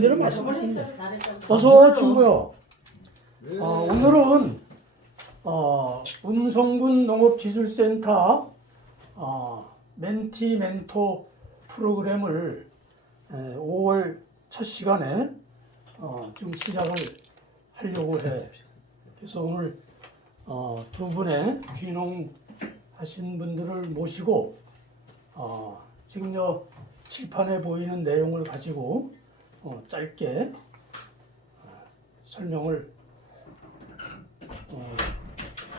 대로 말씀하십니다. 어서 친구요. 오늘은 음성군 농업기술센터 멘티 멘토 프로그램을 5월 첫 시간에 지금 시작을 하려고 해. 그래서 오늘 두 분의 귀농하신 분들을 모시고 지금 칠판에 보이는 내용을 가지고 짧게 설명을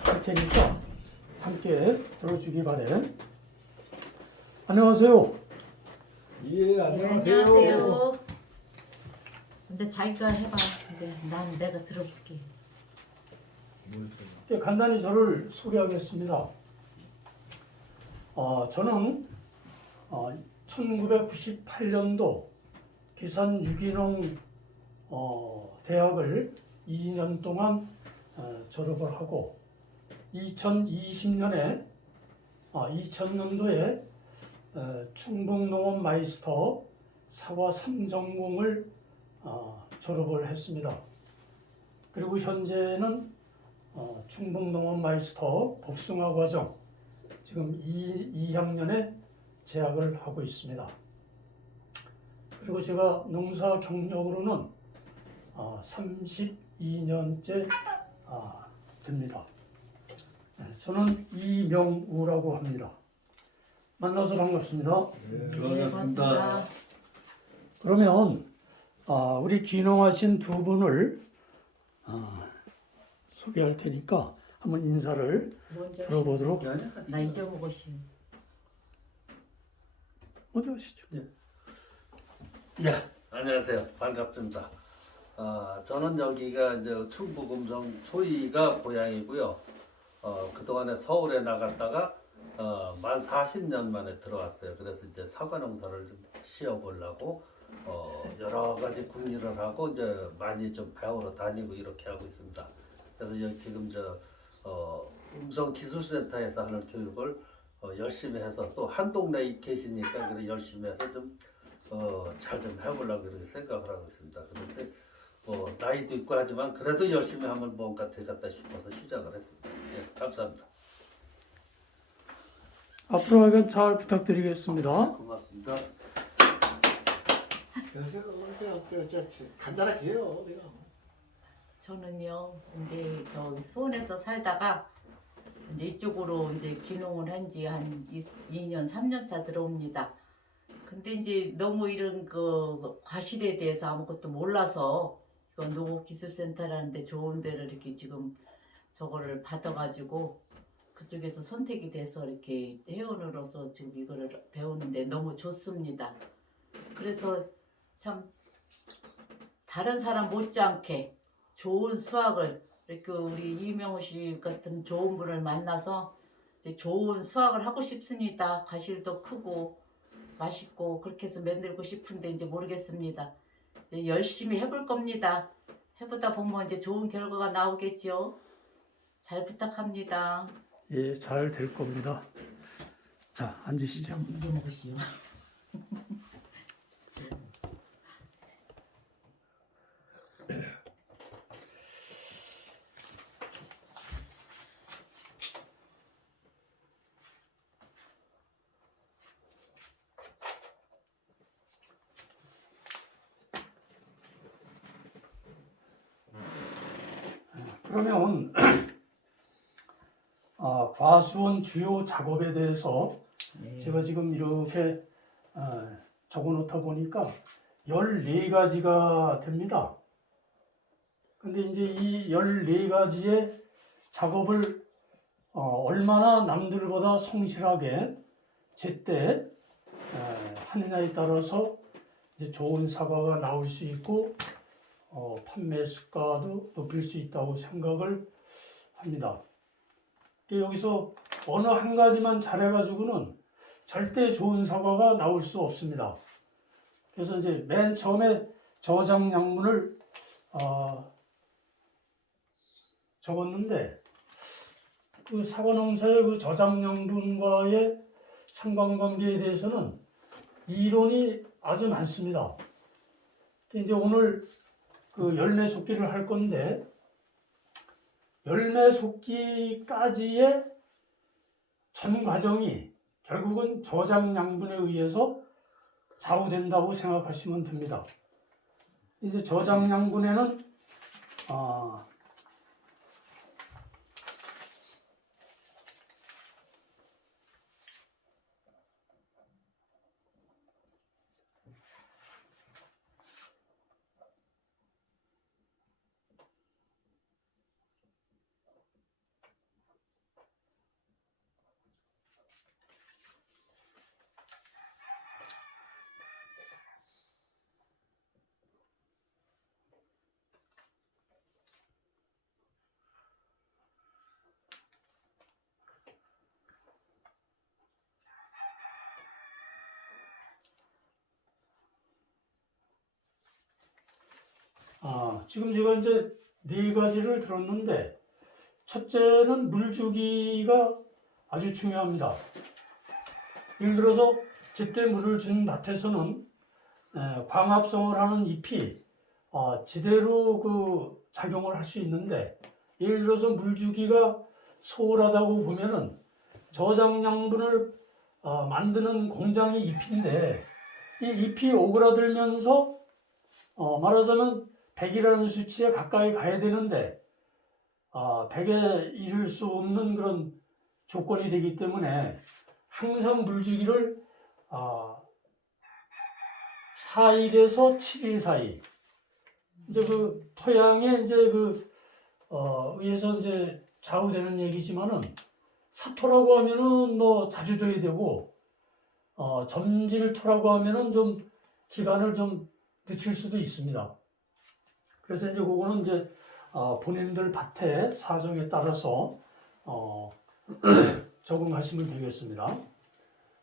할 테니까 함께 들어주기 바래. 안녕하세요. 예, 안녕하세요. 안녕하세요. 이제 자기가 해봐. 이제 난 내가 들어볼게. 간단히 저를 소개하겠습니다. 저는 1998년도 기산 유기농 대학을 2년 동안 졸업을 하고 2020년도에 충북농업 마이스터 사과 3전공을 졸업을 했습니다. 그리고 현재는 충북농업 마이스터 복숭아 과정 지금 2학년에 재학을 하고 있습니다. 그리고 제가 농사 경력으로는 32년째 됩니다. 저는 이명우라고 합니다. 만나서 반갑습니다. 네, 반갑습니다. 그러면 우리 귀농하신 두 분을 소개할 테니까 한번 인사를 먼저 들어보도록. 나 잊어보고 싶어. 먼저 하시죠. 네, 안녕하세요. 반갑습니다. 저는 여기가 이제 충북 음성 소위가 고향이고요. 그동안에 서울에 나갔다가 만 40년 만에 들어왔어요. 그래서 이제 사과 농사를 좀 씌워보려고 여러 가지 궁리를 하고 이제 많이 좀 배우러 다니고 이렇게 하고 있습니다. 그래서 여기 지금 음성 기술센터에서 하는 교육을 열심히 해서 또 한 동네에 계시니까 그래 열심히 해서 좀 잘 좀 해보려고 그렇게 생각을 하고 있습니다. 그런데 나이도 있고 하지만 그래도 열심히 하면 뭔가 되겠다 싶어서 시작을 했습니다. 예, 감사합니다. 앞으로 하여간 잘 부탁드리겠습니다. 고맙습니다. 간단하게 해요, 내가. 저는요, 이제 저 수원에서 살다가 이제 이쪽으로 이제 귀농을 한 지 한 2년, 3년 차 들어옵니다. 근데 이제 너무 이런 그 과실에 대해서 아무것도 몰라서 이건 농업기술센터라는데 좋은 데를 이렇게 지금 저거를 받아가지고 그쪽에서 선택이 돼서 이렇게 회원으로서 지금 이거를 배우는데 너무 좋습니다. 그래서 참 다른 사람 못지않게 좋은 수학을 이렇게 우리 이명호 씨 같은 좋은 분을 만나서 이제 좋은 수학을 하고 싶습니다. 과실도 크고 맛있고 그렇게 해서 만들고 싶은데 이제 모르겠습니다. 이제 열심히 해볼 겁니다. 해보다 보면 이제 좋은 결과가 나오겠지요. 잘 부탁합니다. 예, 잘 될 겁니다. 자, 앉으시죠. 잊어먹으시오. 그러면 과수원 주요 작업에 대해서 제가 지금 이렇게 적어 놓다 보니까 14가지가 됩니다. 근데 이제 이 14가지의 작업을 얼마나 남들보다 성실하게 제때 하느냐에 따라서 이제 좋은 사과가 나올 수 있고 판매 수가도 높일 수 있다고 생각을 합니다. 여기서 어느 한 가지만 잘해가지고는 절대 좋은 사과가 나올 수 없습니다. 그래서 이제 맨 처음에 저장량분을 적었는데 그 사과 농사의 그 저장량분과의 상관관계에 대해서는 이론이 아주 많습니다. 이제 오늘 그 열매 속기를 할 건데 열매 속기까지의 전 과정이 결국은 저장 양분에 의해서 좌우된다고 생각하시면 됩니다. 이제 저장 양분에는 지금 제가 이제 네 가지를 들었는데 첫째는 물주기가 아주 중요합니다. 예를 들어서 제때 물을 준 밭에서는 광합성을 하는 잎이 제대로 그 작용을 할 수 있는데 예를 들어서 물주기가 소홀하다고 보면은 저장 양분을 만드는 공장이 잎인데 이 잎이 오그라들면서 말하자면 100이라는 수치에 가까이 가야 되는데 100에 이를 수 없는 그런 조건이 되기 때문에 항상 물주기를 4일에서 7일 사이 이제 그 토양에 이제 의해서 이제 좌우되는 얘기지만은 사토라고 하면은 뭐 자주 줘야 되고 점질토라고 하면은 좀 기간을 좀 늦출 수도 있습니다. 그래서 이제 그거는 이제 본인들 밭의 사정에 따라서 적응하시면 되겠습니다.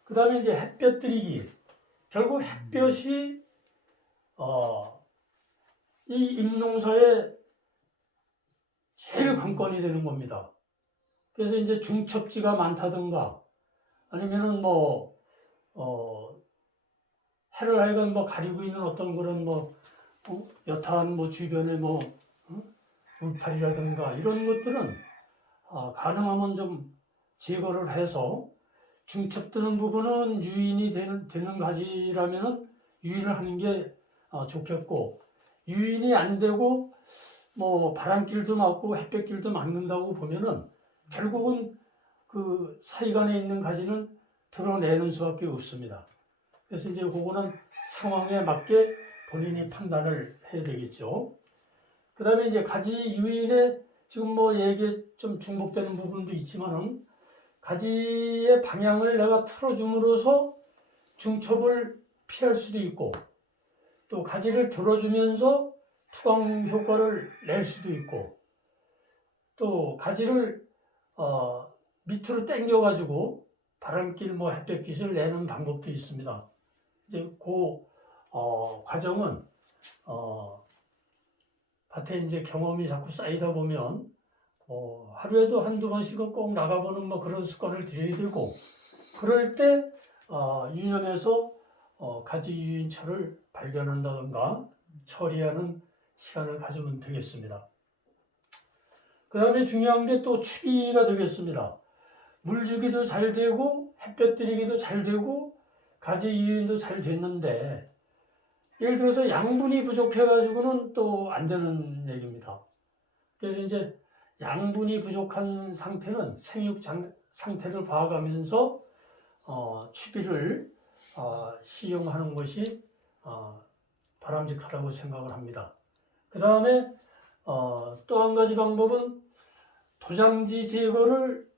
그 다음에 이제 햇볕 들이기. 결국 햇볕이 이 잎농사에 제일 관건이 되는 겁니다. 그래서 이제 중첩지가 많다든가 아니면은 해를 하여간 가리고 있는 어떤 그런 여타한 주변에 울타리라든가 이런 것들은 가능하면 좀 제거를 해서 중첩드는 부분은 유인이 되는 가지라면은 유인을 하는 게 좋겠고 유인이 안 되고 바람길도 맞고 햇볕길도 맞는다고 보면은 결국은 그 사이간에 있는 가지는 드러내는 수밖에 없습니다. 그래서 이제 그거는 상황에 맞게 본인이 판단을 해야 되겠죠. 그 다음에 이제 가지 유인에 지금 얘기에 좀 중복되는 부분도 있지만은 가지의 방향을 내가 틀어줌으로써 중첩을 피할 수도 있고 또 가지를 들어주면서 투광 효과를 낼 수도 있고 또 가지를 밑으로 당겨가지고 바람길 햇볕깃을 내는 방법도 있습니다. 이제 과정은 밭에 이제 경험이 자꾸 쌓이다 보면 하루에도 한두 번씩은 꼭 나가보는 그런 습관을 들여야 되고 그럴 때 유념해서 가지 유인처를 발견한다든가 처리하는 시간을 가지면 되겠습니다. 그 다음에 중요한 게 또 추비가 되겠습니다. 물 주기도 잘 되고 햇볕 들이기도 잘 되고 가지 유인도 잘 됐는데 예를 들어서 양분이 부족해가지고는 또 안 되는 얘기입니다. 그래서 이제 양분이 부족한 상태는 생육 상태를 봐가면서 추비를 시용하는 것이 바람직하다고 생각을 합니다. 그 다음에 또 한 가지 방법은 도장지 제거를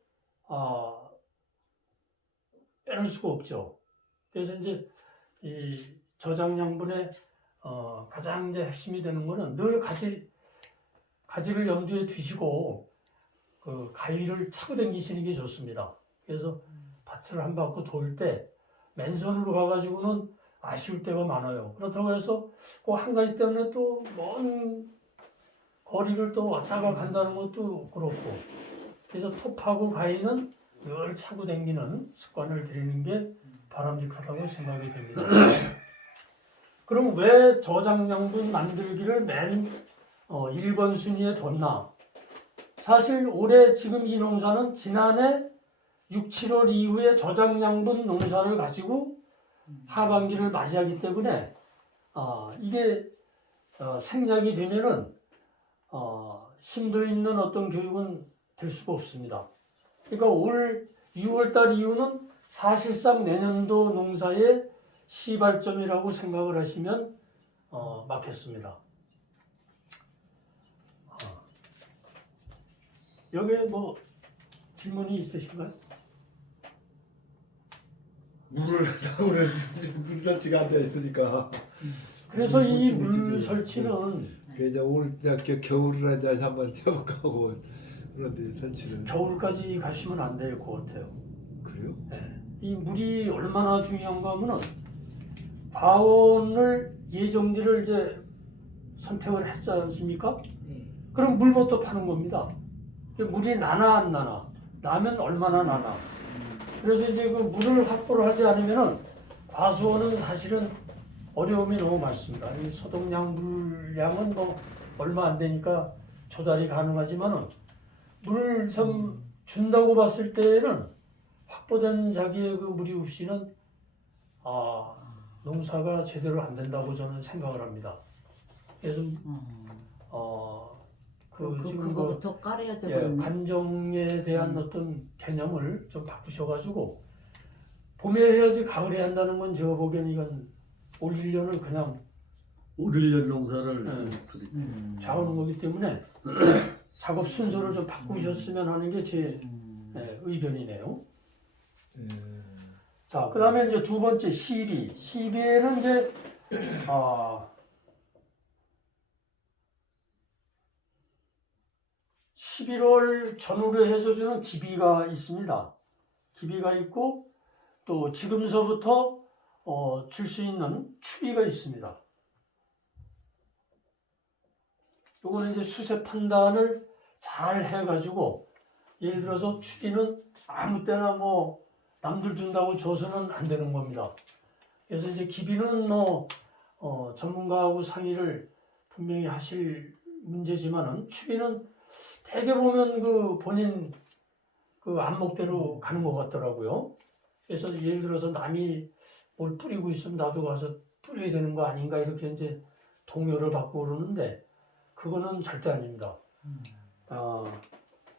빼놓을 수가 없죠. 그래서 이제 이 저장 양분의 가장 이제 핵심이 되는 것은 늘 가지를 염두에 두시고 그 가위를 차고 당기시는 게 좋습니다. 그래서 밭을 한 바퀴 돌 때 맨손으로 가가지고는 아쉬울 때가 많아요. 그렇다고 해서 그 한 가지 때문에 또 먼 거리를 또 왔다가 간다는 것도 그렇고 그래서 톱하고 가위는 늘 차고 당기는 습관을 들이는 게 바람직하다고 생각이 됩니다. 그럼 왜 저장양분 만들기를 맨 1번 순위에 뒀나? 사실 올해 지금 이 농사는 지난해 6, 7월 이후에 저장양분 농사를 가지고 하반기를 맞이하기 때문에 이게 생략이 되면은 심도 있는 어떤 교육은 될 수가 없습니다. 그러니까 올 6월달 이후는 사실상 내년도 농사의 시발점이라고 생각을 하시면 맞겠습니다. 여기에 뭐 질문이 있으신가요? 물을 오늘 물 설치가 안 돼 있으니까. 그래서 이 물 물 좀 설치는 그 이제 올 겨울에 이제 한번 해볼까 하고 그런데 설치를. 겨울까지 가시면 안 될 것 같아요. 그래요? 이 물이 얼마나 중요한가 하면은 과원을 예정지를 이제 선택을 했지 않습니까? 네. 그럼 물부터 파는 겁니다. 물이 나나 안 나나, 나면 얼마나 나나. 그래서 이제 그 물을 확보를 하지 않으면은 과수원은 사실은 어려움이 너무 많습니다. 이 소독량 물량은 뭐 얼마 안 되니까 조달이 가능하지만은 물을 좀 준다고 봤을 때에는 확보된 자기의 그 물이 없이는 농사가 제대로 안 된다고 저는 생각을 합니다. 그래서 지금 그거부터 깔아야 예, 되거든요. 관정에 대한 어떤 개념을 좀 바꾸셔가지고 봄에 해야지 가을에 한다는 건 제가 보기엔 이건 올 1년을 그냥 올 1년 농사를 좌우하는 거기 때문에 작업 순서를 좀 바꾸셨으면 하는 게 제 의견이네요. 자, 그 다음에 이제 두 번째 12. 12에는 이제 11월 전후로 해서 주는 기비가 있습니다. 기비가 있고 또 지금서부터 줄 수 있는 추비가 있습니다. 요거는 이제 수세 판단을 잘 해가지고 예를 들어서 추비는 아무 때나 뭐 남들 준다고 줘서는 안 되는 겁니다. 그래서 이제 기비는 뭐 전문가하고 상의를 분명히 하실 문제지만은 추비는 대개 보면 그 본인 그 안목대로 가는 것 같더라고요. 그래서 예를 들어서 남이 뭘 뿌리고 있으면 나도 가서 뿌려야 되는 거 아닌가 이렇게 이제 동요를 받고 그러는데 그거는 절대 아닙니다.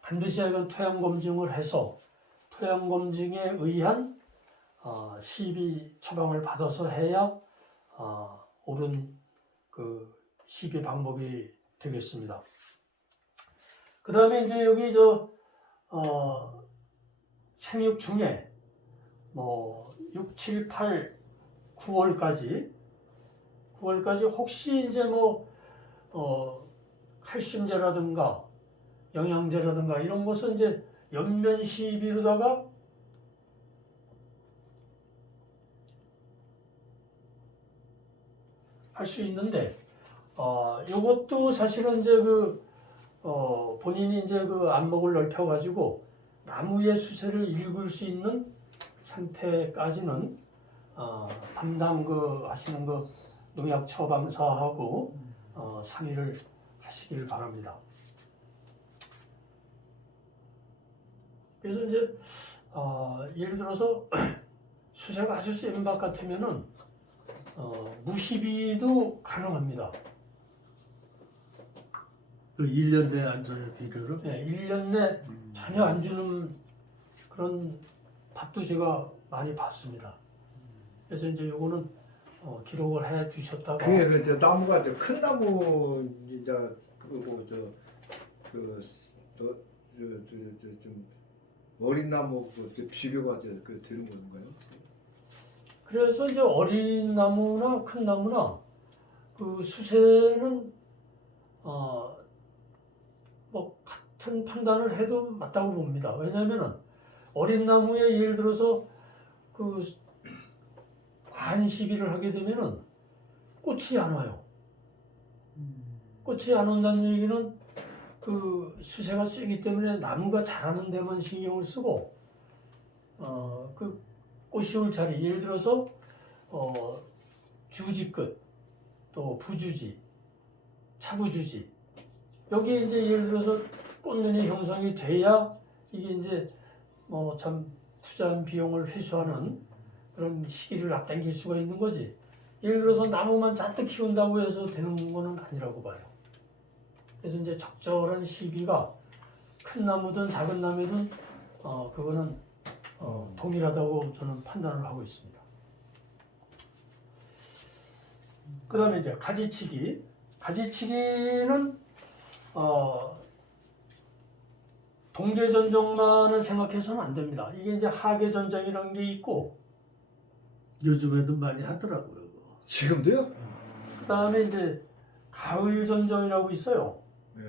반드시 하여간 토양 검증을 해서 토양 검증에 의한 시비 처방을 받아서 해야 옳은 그 시비 방법이 되겠습니다. 그 다음에 이제 여기 생육 중에 뭐 6, 7, 8, 9월까지 혹시 이제 뭐 칼슘제라든가 영양제라든가 이런 것은 이제 연면 시비로다가 할 수 있는데 요것도 사실은 이제 본인이 이제 그 안목을 넓혀가지고 나무의 수세를 읽을 수 있는 상태까지는 담당 하시는 농약 처방사하고 상의를 하시길 바랍니다. 그래서 이제 예를 들어서 수세가 아주 센 밭 같으면은 무시비도 가능합니다. 그 1년 내에 안 줘요 비료를? 네, 1년 내 전혀 안 주는 그런 밭도 제가 많이 봤습니다. 그래서 이제 요거는 기록을 해 두셨다가 그게 저 나무가 큰 나무 이제 그리고 좀 어린 나무 비교가 되는 건가요? 그래서 이제 어린 나무나 큰 나무나 그 수세는 뭐 같은 판단을 해도 맞다고 봅니다. 왜냐하면은 어린 나무에 예를 들어서 그 관시비를 하게 되면은 꽃이 안 와요. 꽃이 안 온다는 얘기는 그 수세가 세기 때문에 나무가 자라는 데만 신경을 쓰고 그 꽃이 올 자리 예를 들어서 주지 끝 또 부주지, 차부주지. 여기에 이제 예를 들어서 꽃눈이 형성이 돼야 이게 이제 뭐 참 투자한 비용을 회수하는 그런 시기를 앞당길 수가 있는 거지. 예를 들어서 나무만 잔뜩 키운다고 해서 되는 거는 아니라고 봐요. 그래서 이제 적절한 시기가 큰 나무든 작은 나무든 그거는 동일하다고 저는 판단을 하고 있습니다. 그 다음에 이제 가지치기. 가지치기는 동계전정만을 생각해서는 안 됩니다. 이게 이제 하계전정이라는 게 있고, 요즘에도 많이 하더라고요. 그거. 지금도요? 그 다음에 이제 가을전정이라고 있어요. 네.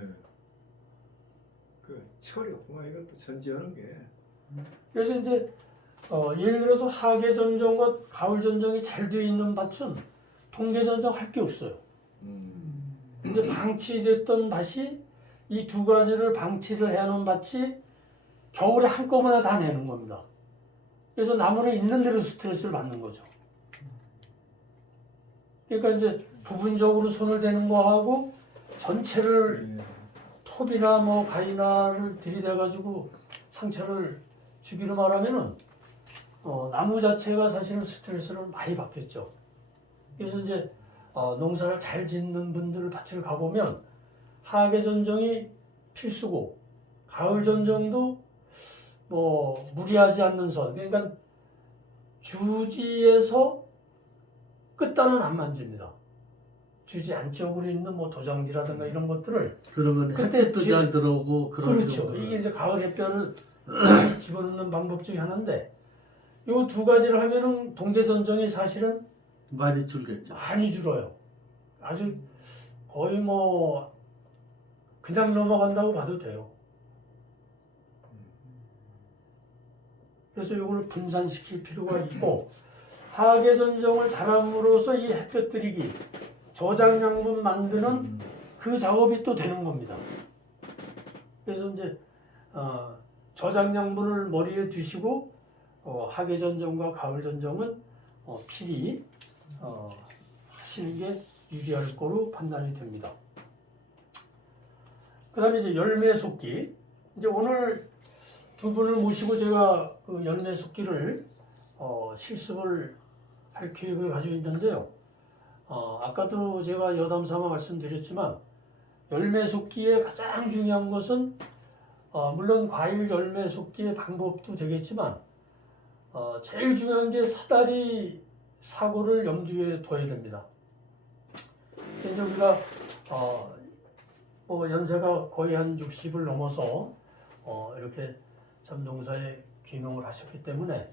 그 철이 없구만 이것도 전지하는 게. 그래서 이제 예를 들어서 하계전정과 가을전정이 잘 되어 있는 밭은 동계전정 할 게 없어요. 근데 방치됐던 밭이 이 두 가지를 방치를 해놓은 밭이 겨울에 한꺼번에 다 내는 겁니다. 그래서 나무는 있는 대로 스트레스를 받는 거죠. 그러니까 이제 부분적으로 손을 대는 거하고 전체를 톱이나 뭐 가위나를 들이대가지고 상처를 주기로 말하면은 나무 자체가 사실은 스트레스를 많이 받겠죠. 그래서 이제 농사를 잘 짓는 분들 밭을 가보면 하계전정이 필수고 가을전정도 뭐 무리하지 않는 선, 그러니까 주지에서 끝단은 안 만집니다. 주지 안쪽으로 있는 뭐 도장지라든가 이런 것들을 그러면 그때 햇빛도 지- 잘 들어오고 그런 그렇죠. 정도는. 이게 이제 가을 햇볕을 집어넣는 방법 중에 하나인데 이 두 가지를 하면은 동계전정이 사실은 많이 줄겠죠. 많이 줄어요. 아주 거의 뭐 그냥 넘어간다고 봐도 돼요. 그래서 이걸 분산시킬 필요가 있고 하계전정을 잘함으로써 이 햇볕 들이기, 저장양분 만드는 그 작업이 또 되는 겁니다. 그래서 이제 저장양분을 머리에 두시고 하계전정과 가을전정은 필히 하시는 게 유리할 거로 판단이 됩니다. 그 다음에 이제 열매속기. 이제 오늘 두 분을 모시고 제가 그 열매속기를 실습을 할 계획을 가지고 있는데요. 아까도 제가 여담 삼아 말씀드렸지만 열매속기의 가장 중요한 것은 물론 과일 열매속기의 방법도 되겠지만 제일 중요한 게 사다리 사고를 염두에 둬야 됩니다. 이제 우리가 뭐 연세가 거의 한 60을 넘어서 이렇게 참 농사에 귀농을 하셨기 때문에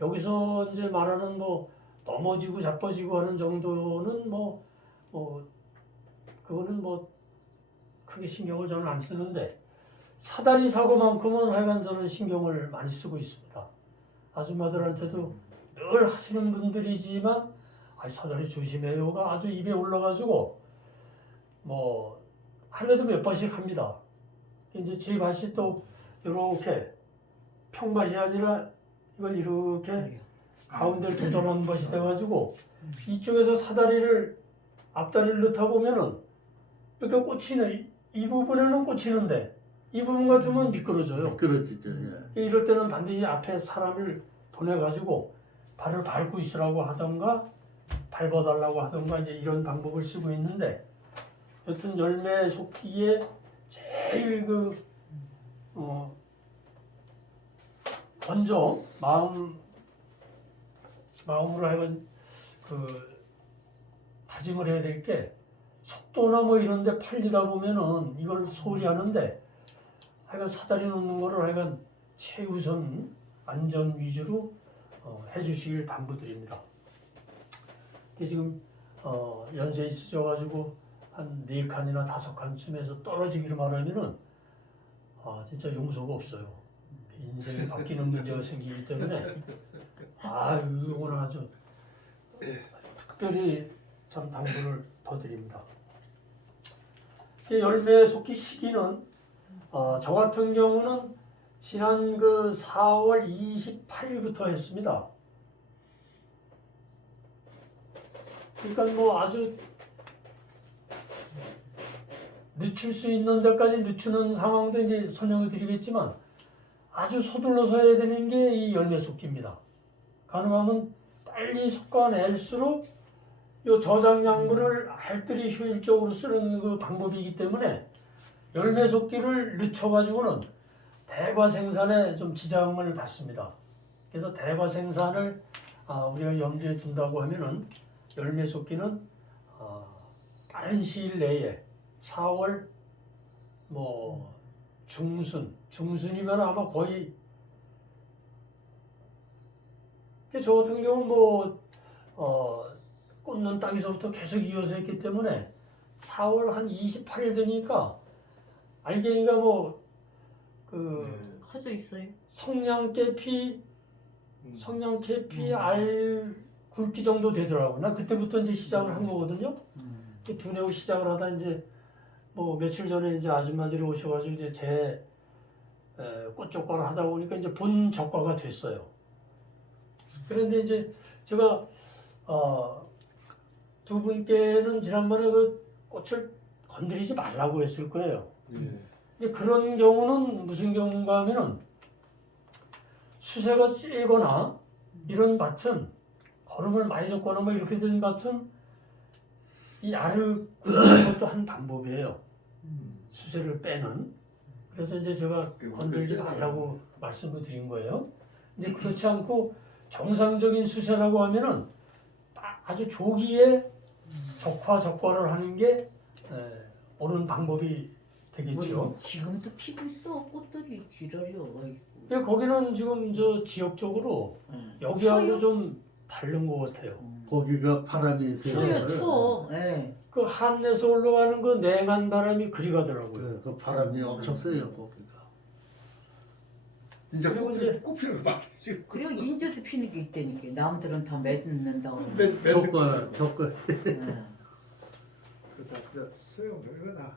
여기서 이제 말하는 뭐 넘어지고 자빠지고 하는 정도는 그거는 뭐 크게 신경을 저는 안 쓰는데 사다리 사고만큼은 하여간 저는 신경을 많이 쓰고 있습니다. 아줌마들한테도 늘 하시는 분들이지만 사다리 조심해요가 아주 입에 올라가지고 뭐 하루에도 몇 번씩 합니다. 이제 제 밭이 또 이렇게 평밭이 아니라 이걸 이렇게 가운데를 도달하는 밭이 돼가지고 이쪽에서 사다리를 앞다리를 넣다 보면은 이렇게 꽂히네. 이 부분에는 꽂히는데 이 부분 같으면 미끄러져요. 그렇지죠. 예. 이럴 때는 반드시 앞에 사람을 보내가지고 발을 밟고 있으라고 하던가 밟아달라고 하던가 이제 이런 방법을 쓰고 있는데 여튼 열매 속기에 제일 먼저 마음으로 하여간 다짐을 해야 될 게 속도나 뭐 이런 데 팔리다 보면은 이걸 소홀히 하는데 하여간 사다리 놓는 거를 하여간 최우선 안전 위주로 해주시길 당부드립니다. 지금 연세 있으셔가지고 한 4칸이나 5칸쯤에서 떨어지기를 말하면은 진짜 용서가 없어요. 인생이 바뀌는 문제가 생기기 때문에 이거는 아주 특별히 참 당부를 더 드립니다. 열매 속기 시기는 저 같은 경우는 지난 4월 28일부터 했습니다. 그러니까 뭐 아주 늦출 수 있는 데까지 늦추는 상황도 이제 설명을 드리겠지만 아주 서둘러서 해야 되는 게 이 열매 쏟기입니다. 가능하면 빨리 섞어낼수록 이 저장약물을 알뜰히 효율적으로 쓰는 그 방법이기 때문에 열매 쏟기를 늦춰가지고는 대과 생산에 좀 지장을 받습니다. 그래서 대과 생산을 우리가 염두에 둔다고 하면은 열매 쏟기는 빠른 시일 내에 4월 뭐 중순이면 아마 거의 저 같은 경우는 꽂는 땅에서부터 계속 이어서 했기 때문에 4월 한 28일 되니까 알갱이가 커져 있어요. 성냥개피 알 굵기 정도 되더라고요. 나 그때부터 이제 시작을 한 거거든요. 두뇌고 시작을 하다 이제 며칠 전에 이제 아줌마들이 오셔가지고 이제 제 꽃적과를 하다 보니까 이제 본 적과가 됐어요. 그런데 이제 제가 두 분께는 지난번에 그 꽃을 건드리지 말라고 했을 거예요. 이제 그런 경우는 무슨 경우인가 하면은 수세가 세거나 이런 밭은 거름을 많이 줬거나 뭐 이렇게 된 밭은 이 알을 굽는 것도 한 방법이에요. 수세를 빼는. 그래서 이제 제가 건들지 말라고 말씀을 드린 거예요. 근데 그렇지 않고 정상적인 수세라고 하면은 아주 조기에 적과를 하는 게 옳은 방법이 되겠죠. 지금도 피고 있어. 꽃들이 지랄이요. 근데 거기는 지금 저 지역적으로 여기하고 추워요? 좀 다른 것 같아요. 거기가 바람이 세요. 추워. 예. 그 한에서 올라가는 그 냉한 바람이 그리 가더라고요. 그 바람이 엄청 세요 거기가. 이제 그리고 이제 꽃피는 거 지금 그리고 인제도 피는 게 있다니까. 남들은 다 맺는다고. 적과 예. 그다 소용 이거 나.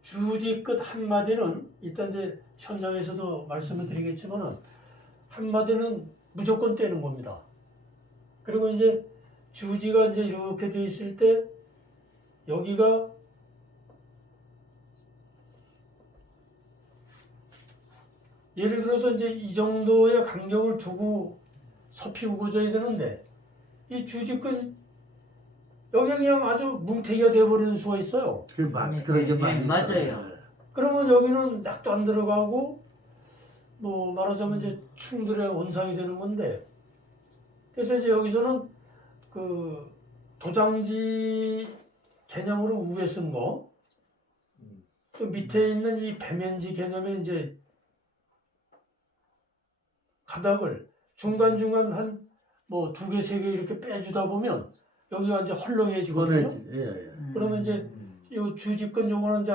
주지 끝 한마디는 일단 이제 현장에서도 말씀을 드리겠지만은 한마디는 무조건 떼는 겁니다. 그리고 이제 주지가 이제 이렇게 돼 있을 때 여기가 예를 들어서 이제 이 정도의 간격을 두고 섭이 우거져야 되는데 이 주지끈 여기 그냥 아주 뭉태기가 돼버리는 수가 있어요. 그런 게 많이 맞아요. 있어요. 그러면 여기는 약도 안 들어가고 말하자면 이제 충들의 원상이 되는 건데 그래서 이제 여기서는 그 도장지 개념으로 우에 쓴 거, 또 밑에 있는 이 배면지 개념의 이제 가닥을 중간중간 한 두 개, 세 개 이렇게 빼주다 보면 여기가 이제 헐렁해지거든요. 예. 그러면 이제 이 주집근 용어는 이제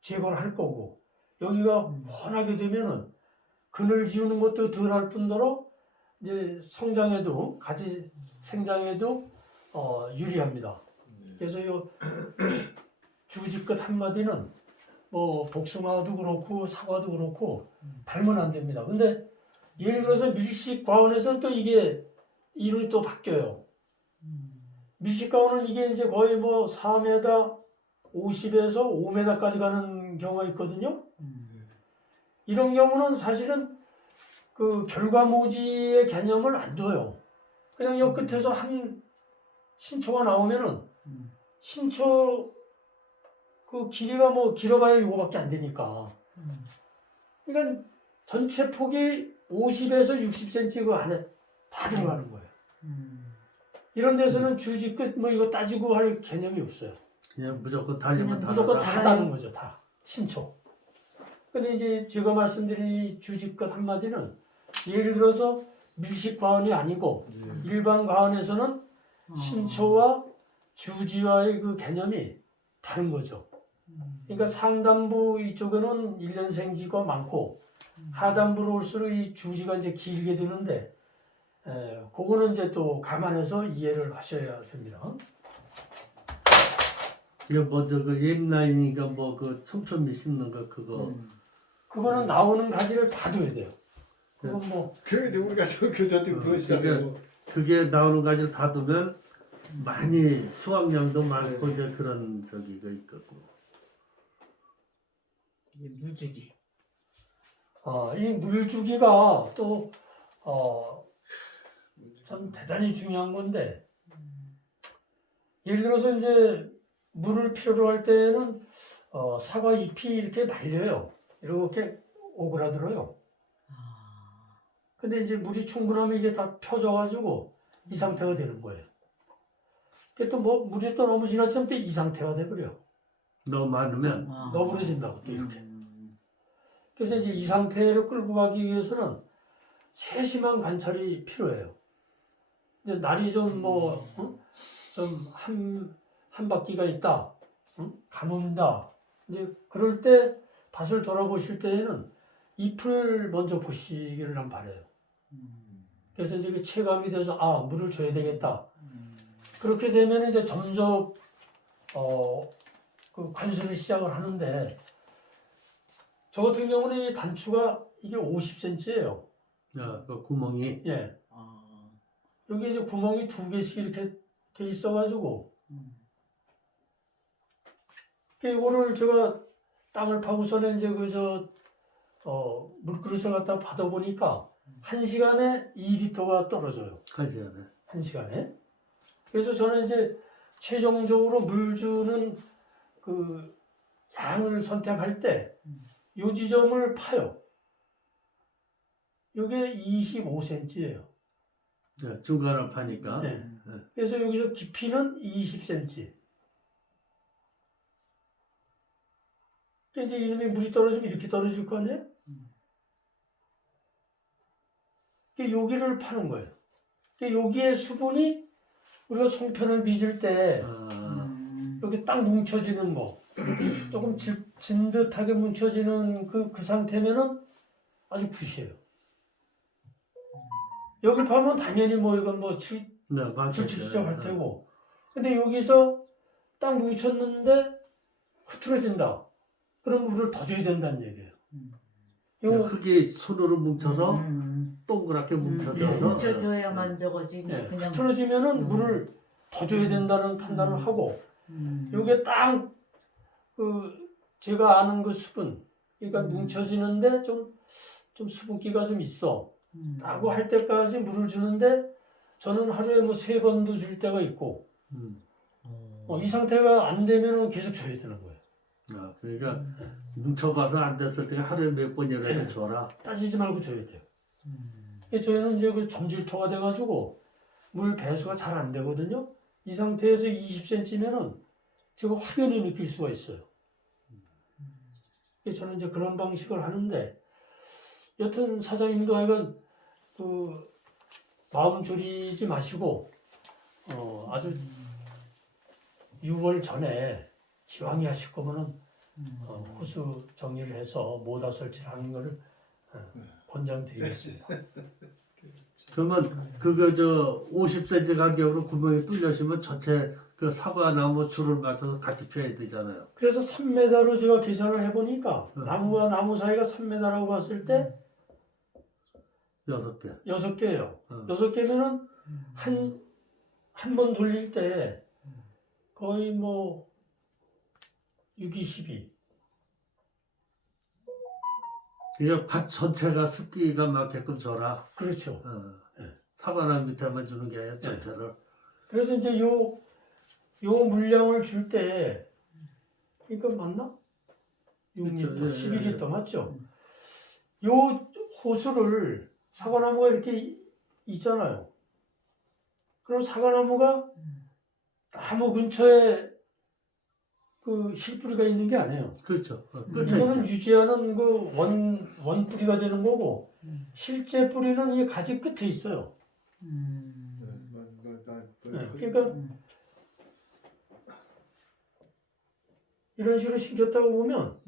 제거를 할 거고 여기가 훤하게 되면은 그늘 지우는 것도 덜 할 뿐더러 이제 성장에도 가지 생장에도 유리합니다. 그래서 이 주집끝 한마디는 복숭아도 그렇고 사과도 그렇고 달면 안 됩니다. 근데 예를 들어서 밀식과원에서는 또 이게 이름이 또 바뀌어요. 밀식과원은 이게 이제 거의 4m 50에서 5m까지 가는 경우가 있거든요. 이런 경우는 사실은 그 결과모지의 개념을 안 둬요. 그냥 여 끝에서 한 신초가 나오면은 신초 그 길이가 길어봐야 이거밖에 안 되니까. 그러니까 전체 폭이 50에서 60cm 그 안에 다 들어가는 거예요. 이런 데서는 주지 끝 이거 따지고 할 개념이 없어요. 그냥 무조건 달리면 다 무조건 나가. 다 따는 거죠, 다. 신초. 근데 이제 제가 말씀드린 이 주지 끝 한마디는 예를 들어서 밀식 과원이 아니고 일반 과원에서는 신초와 주지와의 그 개념이 다른 거죠. 그러니까 상단부 이쪽에는 1년생지가 많고 하단부로 올수록 이 주지가 이제 길게 되는데 그거는 이제 또 감안해서 이해를 하셔야 됩니다. 이거 먼저 그 엠라인이가 그 촘촘히 씹는 거 그거. 그거는 나오는 가지를 다 둬야 돼요. 그건 그 우리가 저쪽 그것이 그게 아니고 그게 나오는 가지를 다 두면 많이 수확량도 많고 이제 그런 저기가 있겠고. 이제 물주기. 이 물주기가 또 참 대단히 중요한 건데 예를 들어서 이제 물을 필요로 할 때는 사과 잎이 이렇게 말려요. 이렇게 오그라들어요. 근데 이제 물이 충분하면 이게 다 펴져가지고 이 상태가 되는 거예요. 그게 또 뭐 물이 또 너무 지나치면 또 이 상태가 돼버려. 너무 많으면 너부러진다고 또 이렇게. 그래서 이제 이 상태로 끌고 가기 위해서는 세심한 관찰이 필요해요. 이제 날이 좀 좀 한 바퀴가 있다, 가뭄다. 이제 그럴 때 밭을 돌아보실 때에는 잎을 먼저 보시기를 난 바래요. 그래서 이제 그 체감이 돼서 물을 줘야 되겠다. 그렇게 되면 이제 점점 그 관수를 시작을 하는데 저 같은 경우는 이 단추가 이게 50cm예요. 그 구멍이 예. 여기 이제 구멍이 2개씩 이렇게 돼 있어가지고 이거를 제가 땅을 파고서는 이제 물그릇을 갖다 받아보니까 1시간에 2리터가 떨어져요. 하지 않아요. 1시간에. 그래서 저는 이제 최종적으로 물 주는 그 양을 선택할 때 요 지점을 파요. 요게 25cm예요. 네, 중간을 파니까. 네. 그래서 여기서 깊이는 20cm. 이제 이놈이 물이 떨어지면 이렇게 떨어질 거 아니에요? 여기를 파는 거예요. 여기에 수분이 우리가 송편을 빚을 때 여기 딱 뭉쳐지는 거, 조금 진 듯하게 뭉쳐지는 그 상태면은 아주 굿이에요. 여기 파면 당연히 이건 질축 할 테고. 근데 여기서 딱 뭉쳤는데 흐트러진다. 그럼 물을 더 줘야 된다는 얘기예요. 흙이 손으로 뭉쳐서 동그랗게 뭉쳐져서 뭉쳐져야만 저거지. 예, 그냥 흐트러지면은 물을 더 줘야 된다는 판단을 하고 요게 딱 제가 아는 그 수분, 그러니까 뭉쳐지는데 좀 수분기가 좀 있어 라고 할 때까지 물을 주는데 저는 하루에 3번도 줄 때가 있고 이 상태가 안 되면 계속 줘야 되는 거예요. 그러니까 뭉쳐봐서 안 됐을 때 하루에 몇 번이라도 줘라. 따지지 말고 줘야 돼요. 저희는 이제 그 점질토가 돼가지고 물 배수가 잘 안 되거든요. 이 상태에서 20cm면은 제가 확연히 느낄 수가 있어요. 저는 이제 그런 방식을 하는데 여튼 사장님도 하여간 마음 졸이지 마시고 아주 6월 전에 기왕이 하실 거면은 호수 정리를 해서 모다 설치를 하는 거를 권장드리겠습니다. 그러면 그거 50cm 간격으로 구멍이 뚫려시면 전체 그 사과나무 줄을 맞춰서 같이 펴야 되잖아요. 그래서 3m로 제가 계산을 해보니까 나무와 나무 사이가 3m라고 봤을 때 6개. 6개예요. 6개면은 한 번 돌릴 때 거의 6, 12. 그러니까 밭 전체가 습기가 맞게끔 줘라. 그렇죠. 사과나무 밑에만 주는 게 아니라 전체를. 그래서 이제 요 물량을 줄 때 이거 맞나? 6리터, 그렇죠. 12리터 맞죠? 요 호수를 사과나무가 이렇게 있잖아요. 그럼 사과나무가 나무 근처에 그 실뿌리가 있는 게 아니에요. 그렇죠. 이거는 유지하는 그 원뿌리가 되는 거고 실제 뿌리는 이 가지 끝에 있어요. 그러니까 이런 식으로 심겼다고 보면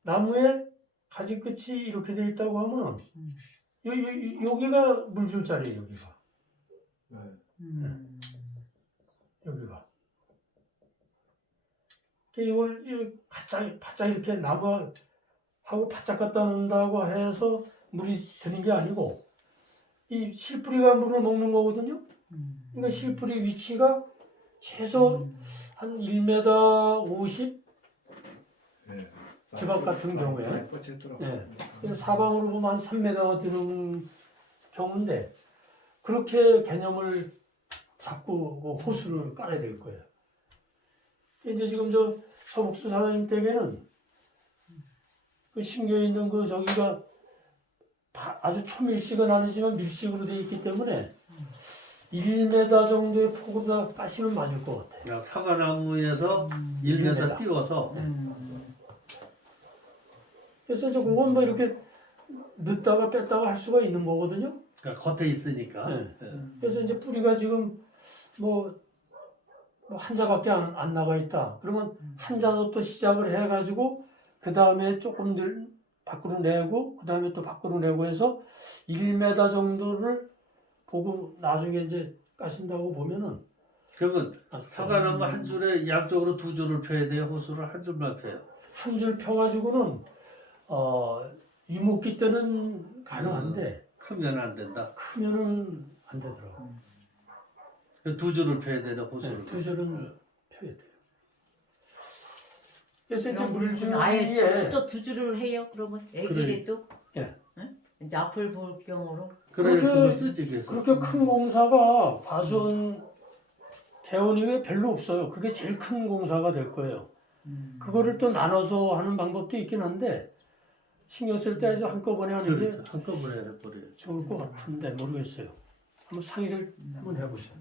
나무에 가지 끝이 이렇게 돼 있다고 하면 여기가 물줄 자리예요. 여기가. 이걸 바짝 이렇게 나무하고 바짝 갖다 놓는다고 해서 물이 드는 게 아니고 이 실뿌리가 물을 먹는 거거든요. 그러니까 실뿌리 위치가 최소 한 1m 50 예. 지박 같은 경우에. 많이 뻗쳤더라고요. 네. 그래서 사방으로 보면 한 3m 되는 경우인데 그렇게 개념을 잡고 그 호수를 깔아야 될 거예요. 이제 지금 저 서복수 사장님 댁에는 그 심겨 있는 그 저기가 아주 초밀식은 아니지만 밀식으로 되어 있기 때문에 1m 정도의 폭으로 까시면 맞을 것 같아요. 그냥 사과나무에서 1m 띄워서 그래서 이제 그건 뭐 이렇게 넣다가 뺐다가 할 수가 있는 거거든요. 그러니까 겉에 있으니까. 네. 예. 그래서 이제 뿌리가 지금 뭐 한 자밖에 안 나가 있다. 그러면 한 자부터 시작을 해가지고 그 다음에 조금 늘 밖으로 내고 그 다음에 또 밖으로 내고 해서 1m 정도를 보고 나중에 이제 까신다고 보면은 그러면 사과나무 한 줄에 양쪽으로 두 줄을 펴야 돼요. 호수를 한 줄만 펴요. 한 줄 펴가지고는 이목기 때는 가능한데 크면 안 된다. 크면은 안 되더라고. 두 줄을 펴야 되는 호수를. 네, 두 줄은 펴야 돼요. 그래서 이제 그럼 물주위에 아예 처음부터 두 줄을 해요. 그러면 애기래도 예. 응? 이제 앞을 볼 경우로 그래 그렇게- 그걸 쓰지 그래서. 그렇게 큰 공사가 과수원 개원 이후에 별로 없어요. 그게 제일 큰 공사가 될 거예요. 그거를 또 나눠서 하는 방법도 있긴 한데 신경 쓸 때 한꺼번에 하는 게 그렇죠. 한꺼번에 해버려요. 좋을 것 같은데 모르겠어요. 한번 상의를 한번 해보세요.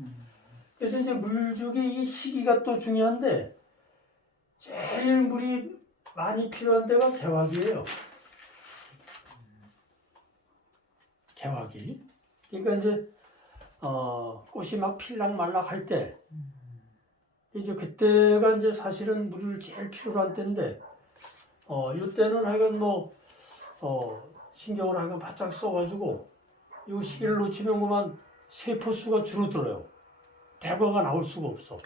그래서 이제 물주기 이 시기가 또 중요한데 제일 물이 많이 필요한 데가 개화기예요. 개화기. 그러니까 이제 꽃이 막 필락 말락 할 때 이제 그때가 이제 사실은 물을 제일 필요로 한 때인데 이때는 하여간 신경을 하여간 바짝 써가지고 이 시기를 놓치면 그만 세포수가 줄어들어요. 대과가 나올 수가 없어.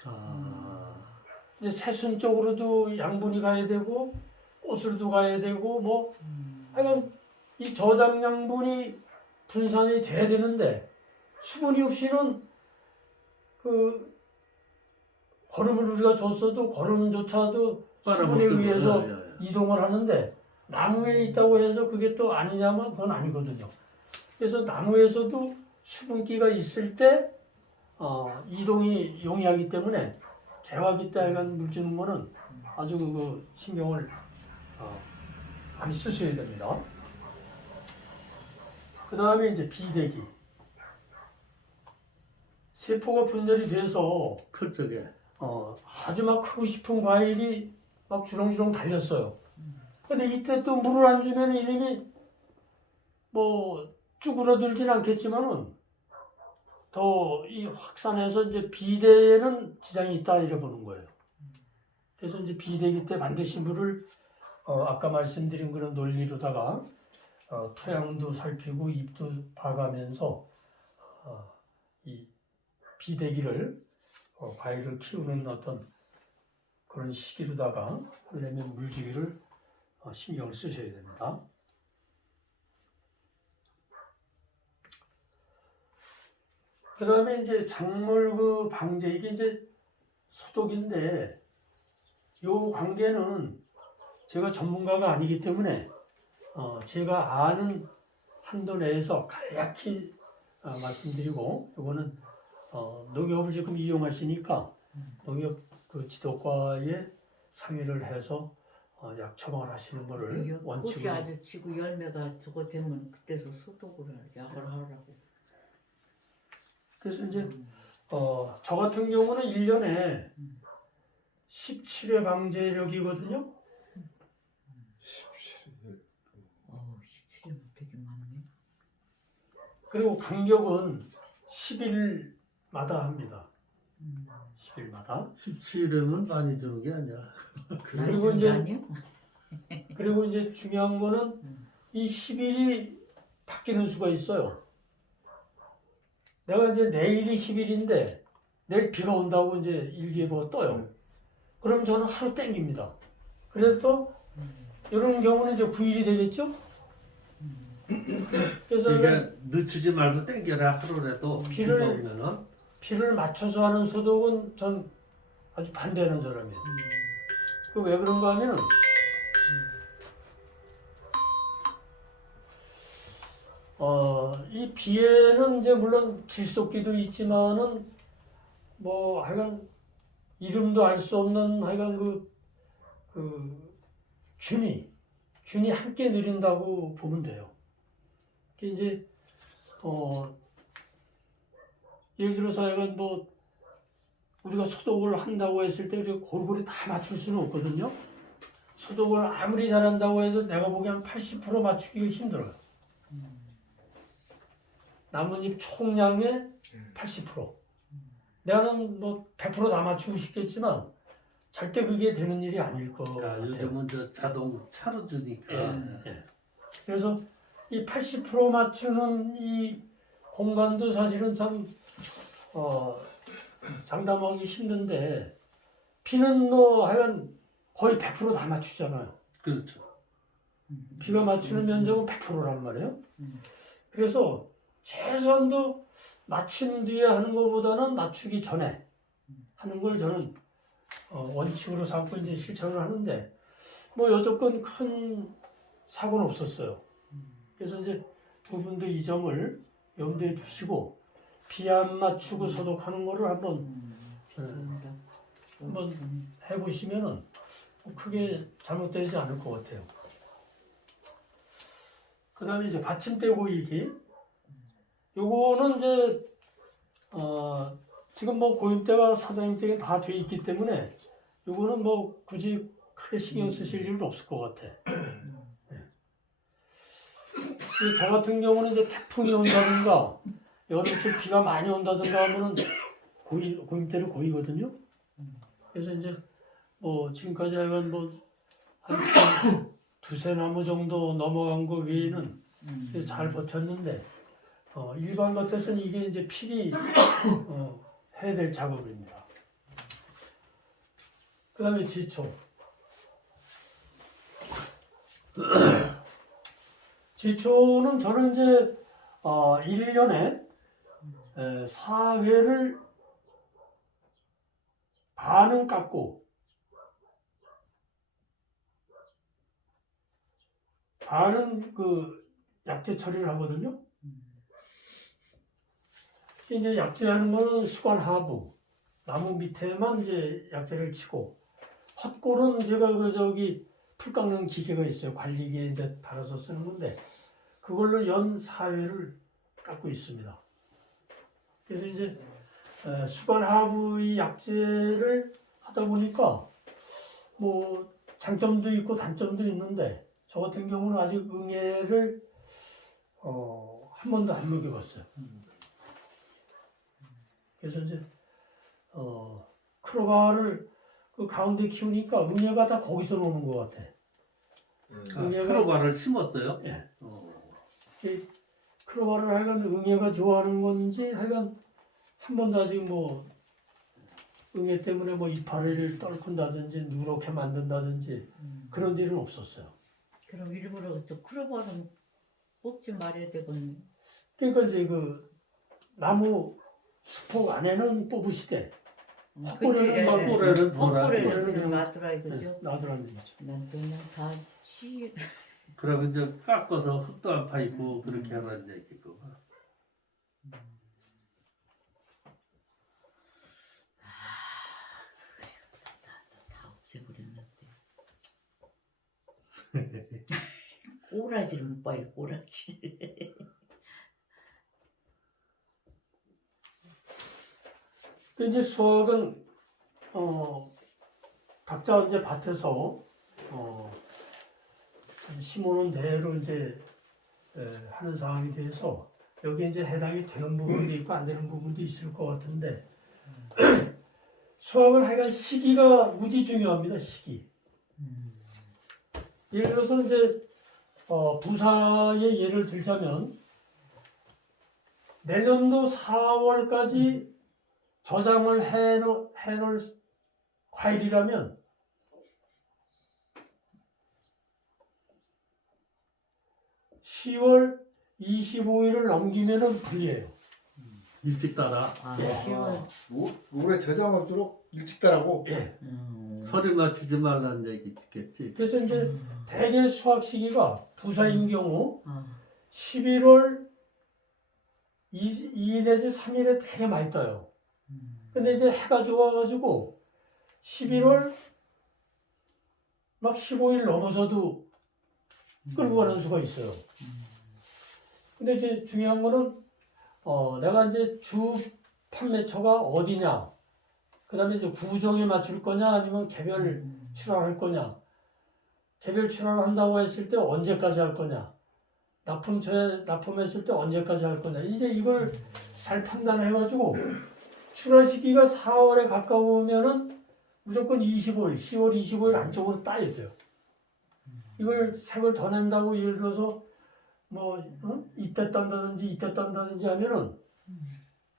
이제 새순 쪽으로도 양분이 가야 되고 꽃으로도 가야 되고 하여간 이 저장 양분이 분산이 돼야 되는데 수분이 없이는 그 거름을 우리가 줬어도 거름조차도 수분에 의해서 이동을 하는데 나무에 있다고 해서 그게 또 아니냐면 그건 아니거든요. 그래서 나무에서도 수분기가 있을 때 이동이 용이하기 때문에 개화기 때 하여간 물 주는 거는 아주 그 신경을 많이 쓰셔야 됩니다. 그 다음에 이제 비대기. 세포가 분열이 돼서 클 적에. 아주 막 크고 싶은 과일이 막 주렁주렁 달렸어요. 근데 이때 또 물을 안 주면 이놈이 쭈그러들진 않겠지만은 더 이 확산해서 이제 비대에는 지장이 있다 이래 보는 거예요. 그래서 이제 비대기 때 반드시 물을 아까 말씀드린 그런 논리로다가 토양도 살피고 잎도 봐가면서 이 비대기를 과일을 키우는 어떤 그런 시기로다가 하려면 물주기를 신경을 쓰셔야 됩니다. 그 다음에 이제 작물 그 방제, 이게 이제 소독인데, 요 관계는 제가 전문가가 아니기 때문에, 제가 아는 한도 내에서 간략히 말씀드리고, 요거는, 농협을 지금 이용하시니까, 농협 그 지도과에 상의를 해서, 약 처방을 하시는 거를 꽃이 원칙으로. 아주 지고 열매가 저거 되면 그때서 소독을 약을 하라고. 그래서 이제 저 같은 경우는 1년에 17회 방제력이거든요. 17년 되게 많네. 그리고 간격은 10일마다 합니다. 10일마다. 17회면 많이 주는 게 아니야. 그리고 이제 아니요? 그리고 이제 중요한 거는 이 10일이 바뀌는 수가 있어요. 내가 이제 내일이 10일인데 내일 비가 온다고 이제 일기예보가 떠요. 그럼 저는 하루 땡깁니다. 그래서 또 이런 경우는 이제 9일이 되겠죠? 그래서 이게 늦추지 말고 땡겨라 하루라도 비가 비를- 오면은. 비를 맞춰서 하는 소독은 전 아주 반대하는 사람이에요. 그 왜 그런가 하면은 이 비에는 이제 물론 질소기도 있지만은 뭐 하여간 이름도 알 수 없는 하여간 그 균이 함께 내린다고 보면 돼요. 그게 이제 예를 들어서 하여간 뭐 우리가 소독을 한다고 했을 때 우리가 골고루 다 맞출 수는 없거든요. 소독을 아무리 잘한다고 해도 내가 보기엔 80% 맞추기가 힘들어요. 나뭇잎 총량의 80%. 내가는 뭐 100%다 맞추고 싶겠지만 절대 그게 되는 일이 아닐 것 같아요. 요즘은 저 자동 차로 주니까. 예. 그래서 이 80% 맞추는 이 공간도 사실은 참 장담하기 힘든데 비는 뭐 하여간 거의 100%다 맞추잖아요. 그렇죠. 비가 맞추는 면적은 100%란 말이에요. 그래서 최소한도 맞춘 뒤에 하는 것보다는 맞추기 전에 하는 걸 저는 원칙으로 삼고 이제 실천을 하는데 뭐 여태껏 큰 사고는 없었어요. 그래서 이제 두 분도 이 점을 염두에 두시고 비 안 맞추고 소독하는 거를 한번 해보시면은 크게 잘못되지 않을 것 같아요. 그 다음에 이제 받침대 고이기. 요거는 이제, 지금 뭐 고임대가 사장님 댁에 다 돼 있기 때문에 요거는 뭐 굳이 크게 신경 쓰실 일은 없을 것 같아. 네. 저 같은 경우는 이제 태풍이 온다든가 여름철 비가 많이 온다든가 하면은 고임대를 고이거든요. 그래서 이제 뭐 지금까지 하면 뭐한 두세 나무 정도 넘어간 거 외에는 잘 버텼는데 일반 같아서는 이게 이제 필히 해야 될 작업입니다. 그 다음에 지초. 지초는 저는 이제 1년에 4회를 반은 깎고 반은 그 약재 처리를 하거든요. 이제 약재하는 거는 수관 하부 나무 밑에만 이제 약재를 치고 헛골은 제가 풀 깎는 기계가 있어요. 관리기에 이제 달아서 쓰는 건데 그걸로 연 4회를 깎고 있습니다. 그래서 이제 수관 하부의 약재를 하다 보니까 뭐 장점도 있고 단점도 있는데 저 같은 경우는 아직 응애를 한 번도 안 먹여봤어요. 그래서 이제 크로바를 그 가운데 키우니까 응애가 다 거기서 노는 것 같아. 크로바를 심었어요? 예. 크로바를 하여간 응애가 좋아하는 건지 하여간 한 번도 아직 뭐 응애 때문에 뭐 이파리를 떨군다든지 누렇게 만든다든지 그런 일은 없었어요. 그럼 일부러 저 크로버는 뽑지 말아야 되겠네. 그러니까 이제 그 나무 스폭 안에는 뽑으시되 헛골에는 막 헛골에는 헛골에는 그냥 놔두라 이거죠. 놔두라는 얘기죠. 난 그냥 다 치. 그러면 이제 깎아서 흙도 안 파이고 그렇게 하라는 얘기고. 다 없애버렸는데. 꼬라지를 못 봐요, 꼬라지를. 이제 수확은 각자 이제 밭에서 심어놓은 대로 이제 하는 상황이 돼서 여기 이제 해당이 되는 부분도 있고 안 되는 부분도 있을 것 같은데 수확을 하여간 시기가 무지 중요합니다. 시기. 예를 들어서 이제 부사의 예를 들자면 내년도 4월까지 저장을 해놓을 과일이라면 10월 25일을 넘기면은 불리해요. 일찍 따라. 아, 예. 10월. 올해 저장할수록 일찍 따라고. 예. 서리 맞추지 말라는 얘기 있겠지. 그래서 이제 대개 수확 시기가 부사인 경우 아, 11월 2 내지 3일에 되게 많이 떠요. 근데 이제 해가 좋아가지고 11월 막 15일 넘어서도 끌고 가는 수가 있어요. 근데 이제 중요한 거는 내가 이제 주 판매처가 어디냐, 그 다음에 이제 구종에 맞출 거냐 아니면 개별 출하할 거냐, 개별 출하를 한다고 했을 때 언제까지 할 거냐, 납품했을 때 언제까지 할 거냐, 이제 이걸 잘 판단해가지고 출하 시기가 4월에 가까우면은 무조건 25일, 10월 25일 안쪽으로 따야 돼요. 이걸 색을 더 낸다고 예를 들어서 뭐 이때 딴다든지 이때 딴다든지 하면은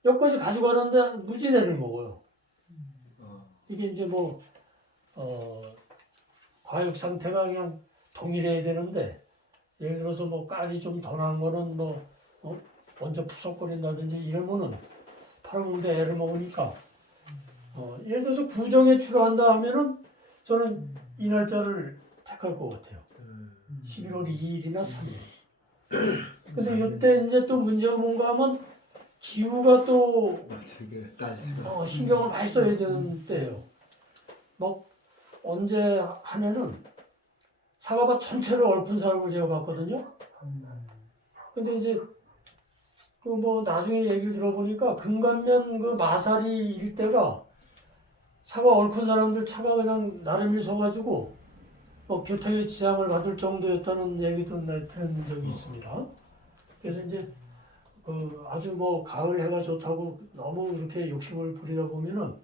여기까지 가져가는데 무지내를 먹어요. 이게 이제 뭐 과육 상태가 그냥 동일해야 되는데 예를 들어서 뭐 깔이 좀 더 난 거는 뭐 먼저 푸석거린다든지 이러면은 팔아먹는데 애를 먹으니까 예를 들어서 구정에 출하한다 하면은 저는 이 날짜를 택할 것 같아요. 11월 2일이나 3일. 근데 이때 이제 또 문제가 뭔가 하면 기후가 또 되게 날씨가. 신경을 많이 써야 되는 때예요. 막 언제 한 해는 사과밭 전체를 얽은 사람을 제가 봤거든요. 근데 이제 그 뭐 나중에 얘기를 들어보니까 금감면 그 마사리 일대가 사과 얽은 사람들 차가 그냥 나름이 서가지고 교통에 지장을 받을 정도였다는 얘기도 들은 적이 있습니다. 그래서 이제 아주 뭐 가을 해가 좋다고 너무 이렇게 욕심을 부리다 보면은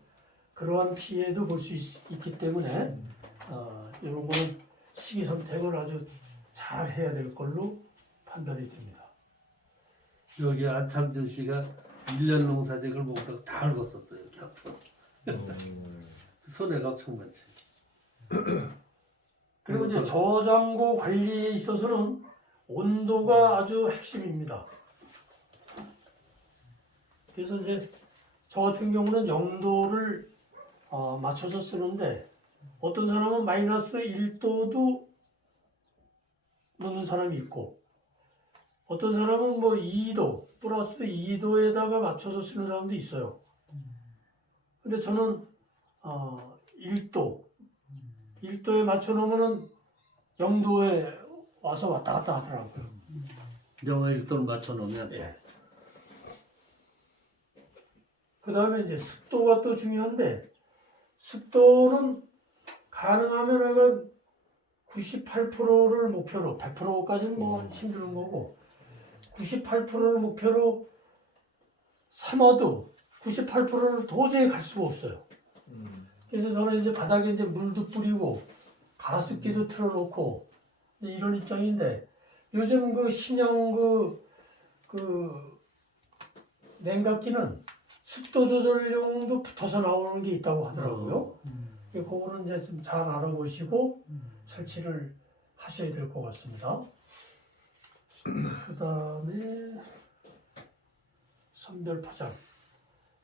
그러한 피해도 볼 수 있기 때문에 이런 거는 시기 선택을 아주 잘 해야 될 걸로 판단이 됩니다. 여기 안창준 씨가 1년 농사직을 못하고 다 긁었었어요. 손해가 엄청 많지. 그리고 이제 저장고 관리에 있어서는 온도가 아주 핵심입니다. 그래서 이제 저 같은 경우는 0도를 맞춰서 쓰는데 어떤 사람은 마이너스 1도도 넣는 사람이 있고 어떤 사람은 뭐 2도 플러스 2도에다가 맞춰서 쓰는 사람도 있어요. 근데 저는 1도에 맞춰 놓으면은 0도에 와서 왔다 갔다 하더라고요. 영하 1도를 맞춰 놓으면 예. 그 다음에 이제 습도가 또 중요한데 습도는 가능하면 98%를 목표로 100%까지는 뭐 힘드는 거고 98%를 목표로 삼아도 98%를 도저히 갈 수가 없어요. 그래서 저는 이제 바닥에 이제 물도 뿌리고 가습기도 틀어놓고 이런 입장인데 요즘 그 신형 그 냉각기는 습도 조절용도 붙어서 나오는 게 있다고 하더라고요. 그거는 이제 좀 잘 알아보시고 설치를 하셔야 될 것 같습니다. 그 다음에 선별 포장.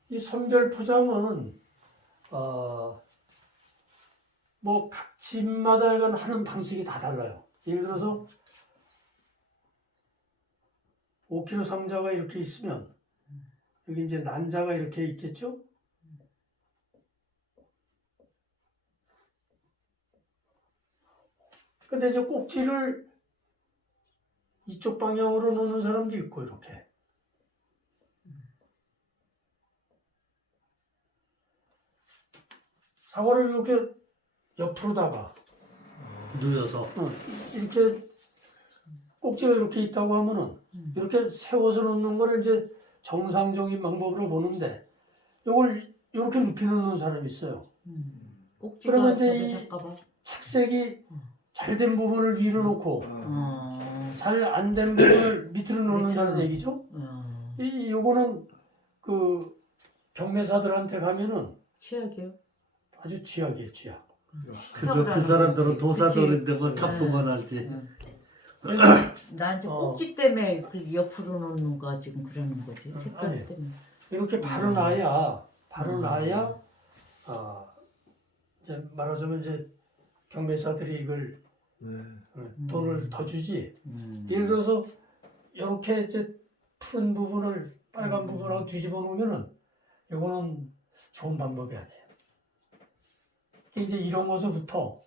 이 선별 포장은 뭐 각 집마다 이건 하는 방식이 다 달라요. 예를 들어서 5kg 상자가 이렇게 있으면 여기 이제 난자가 이렇게 있겠죠? 근데 이제 꼭지를 이쪽 방향으로 놓는 사람도 있고 이렇게. 사과를 이렇게 옆으로다가 누워서 이렇게 꼭지가 이렇게 있다고 하면은 이렇게 세워서 놓는 거를 이제 정상적인 방법으로 보는데 이걸 이렇게 높이 놓는 사람이 있어요. 꼭지가 그러면 이제 저기 이 잠깐만. 착색이 잘 된 부분을 위로 놓고 잘 안 된 부분을 밑으로 놓는다는 밑으로. 얘기죠. 요거는 그 경매사들한테 가면은 취약이요? 아주 쥐약이에요, 쥐약. 그 사람들은 도사들인데 뭐 그치. 탑보만 알지. 그래서 난 이제 꼭지 때문에 그 옆으로 놓는 거 지금 그러는 거지. 색깔 아니. 때문에. 이렇게 바로 놔야 이제 말하자면 이제 경매사들이 이걸 돈을 더 주지. 예를 들어서 이렇게 이제 푸른 부분을 빨간 부분하고 뒤집어 놓으면은 이거는 좋은 방법이 아니에요. 이제 이런 것부터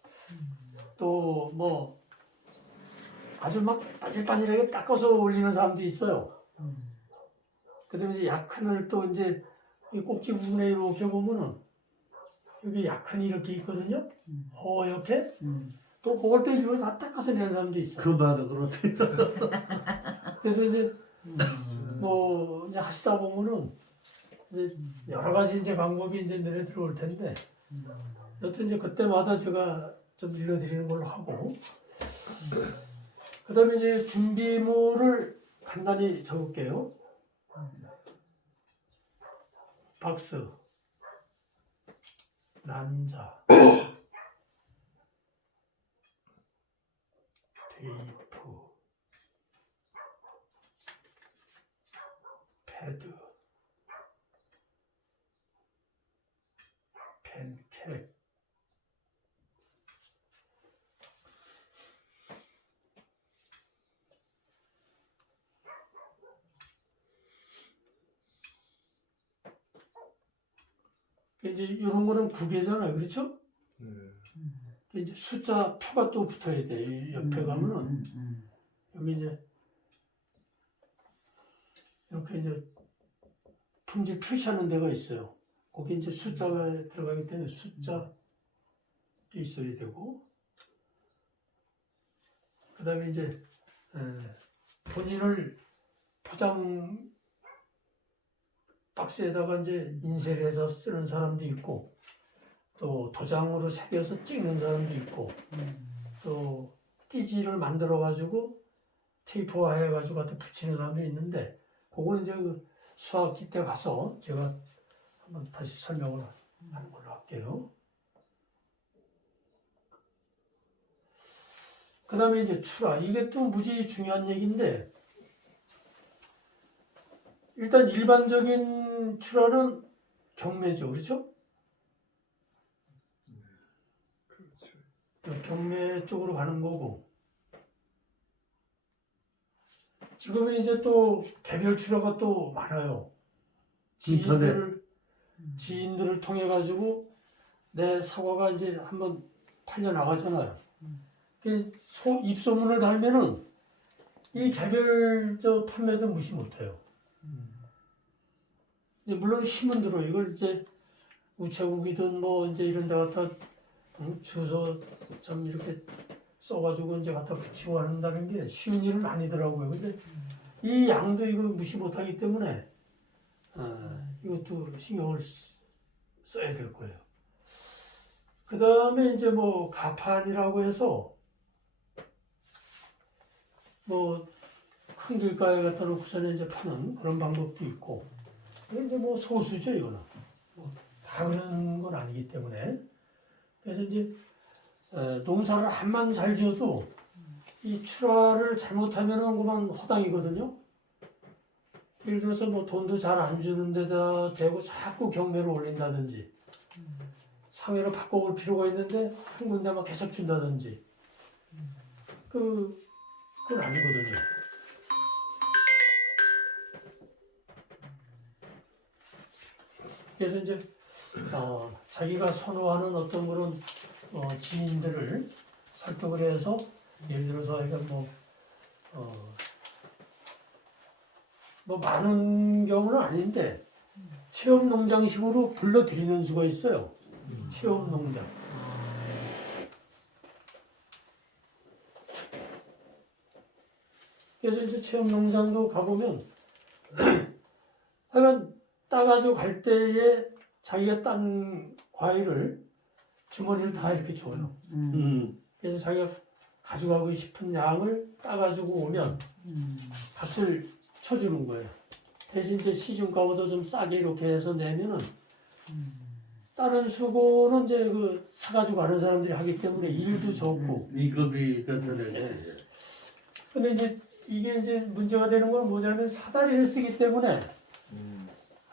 또 뭐 아주 막 반질반질하게 닦아서 올리는 사람도 있어요. 그다음에 이제 약흔을 또 이제 이 꼭지 부분에 이렇게 보면은 여기 약흔이 이렇게 있거든요. 허옇게. 또 그걸 또 일부러 다 닦아서 내는 사람도 있어요. 그 말은 그렇대. 그래서 이제 뭐 이제 하시다 보면은 이제 여러 가지 이제 방법이 이제 눈에 들어올 텐데 여튼 이제 그때마다 제가 좀 일러드리는 걸로 하고 그다음에 이제 준비물을 간단히 적을게요. 박스, 난자, 테이프, 패드, 펜캡, 이제 이런 거는 구개잖아요, 그렇죠? 이제 숫자 2가 또 붙어야 돼. 이 옆에 가면은 여기 이제 이렇게 이제 품질 표시하는 데가 있어요. 거기 이제 숫자가 들어가기 때문에 숫자도 있어야 되고, 그 다음에 이제 본인을 포장 박스에다가 이제 인쇄를 해서 쓰는 사람도 있고, 또 도장으로 새겨서 찍는 사람도 있고, 또 띠지를 만들어 가지고 테이프화 해 가지고 갖다 붙이는 사람도 있는데, 그거는 이제 그 수학기 때 가서 제가 한번 다시 설명을 하는 걸로 할게요. 그 다음에 이제 출하. 이게 또 무지 중요한 얘기인데, 일단 일반적인 출하는 경매죠. 그렇죠? 경매 쪽으로 가는 거고, 지금은 이제 또 개별 출하가 또 많아요. 지인들을 통해 가지고 내 사과가 이제 한번 팔려 나가잖아요. 입소문을 달면은 이 개별 판매도 무시 못해요. 물론 힘은 들어. 이걸 이제 우체국이든 뭐 이제 이런 데 갖다 주소 좀 이렇게 써가지고 이제 갖다 붙이고 한다는 게 쉬운 일은 아니더라고요. 근데 이 양도 이거 무시 못하기 때문에 이것도 신경을 써야 될 거예요. 그 다음에 이제 뭐 가판이라고 해서 뭐 큰 길가에 갖다 놓고서는 이제 파는 그런 방법도 있고, 이게 이제 뭐 소수죠, 이거는. 뭐 다 그런 건 아니기 때문에. 그래서 이제 농사를 한만 잘 지어도 이 출하를 잘못하면은 그만 허당이거든요. 예를 들어서 뭐 돈도 잘 안 주는 데다 대고 자꾸 경매를 올린다든지, 상회를 바꿔볼 필요가 있는데 한 군데만 계속 준다든지, 그건 아니거든요. 그래서 이제 자기가 선호하는 어떤 그런 지인들을 설득을 해서, 예를 들어서 뭐 많은 경우는 아닌데 체험 농장식으로 불러들이는 수가 있어요. 체험 농장. 그래서 이제 체험 농장도 가보면 하여간 따가지고 갈 때에 자기가 딴 과일을 주머니를 다 이렇게 줘요. 그래서 자기가 가져가고 싶은 양을 따가지고 오면 값을 쳐주는 거예요. 대신 이제 시중가보다 좀 싸게 이렇게 해서 내면은 다른 수고는 이제 그 사가지고 가는 사람들이 하기 때문에 일도 적고. 미급이 괜찮아요. 근데 이제 이게 이제 문제가 되는 건 뭐냐면 사다리를 쓰기 때문에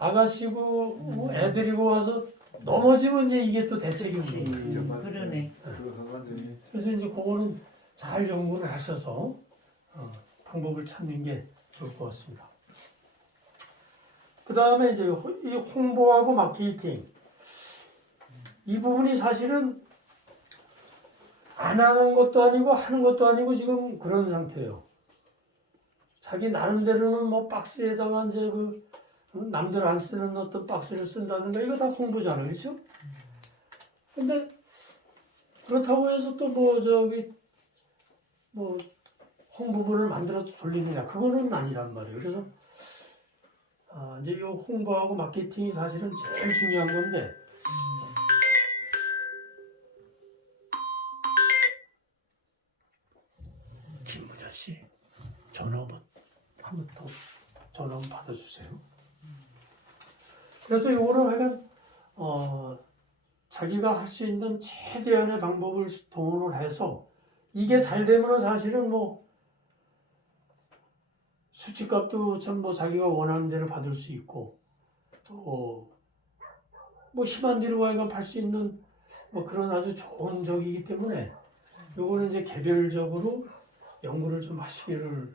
아가씨고 애들이고 와서 넘어지면 이제 이게 또 대책이 없는 거예요. 그죠, 맞아요. 그러네. 그래서 완전히 그래서 이제 그거는 잘 연구를 하셔서 방법을 찾는 게 좋을 것 같습니다. 그 다음에 이제 이 홍보하고 마케팅 이 부분이 사실은 안 하는 것도 아니고 하는 것도 아니고 지금 그런 상태예요. 자기 나름대로는 뭐 박스에다가 이제 그 남들 안 쓰는 어떤 박스를 쓴다든가 이거 다 홍보잖아요, 그렇죠? 근데 그렇다고 해서 또 뭐 저기 뭐 홍보물을 만들어서 돌리느냐 그거는 아니란 말이에요. 그래서 이제 이 홍보하고 마케팅이 사실은 제일 중요한 건데 김문현 씨 전화 한번 더 전화 한번 받아주세요. 그래서 이거는 하여간 자기가 할 수 있는 최대한의 방법을 동원을 해서 이게 잘 되면 사실은 뭐 수치값도 참 뭐 자기가 원하는 대로 받을 수 있고 또 뭐 힘안 들이고 하여간 팔 수 있는 뭐 그런 아주 좋은 적이기 때문에 요거는 이제 개별적으로 연구를 좀 하시기를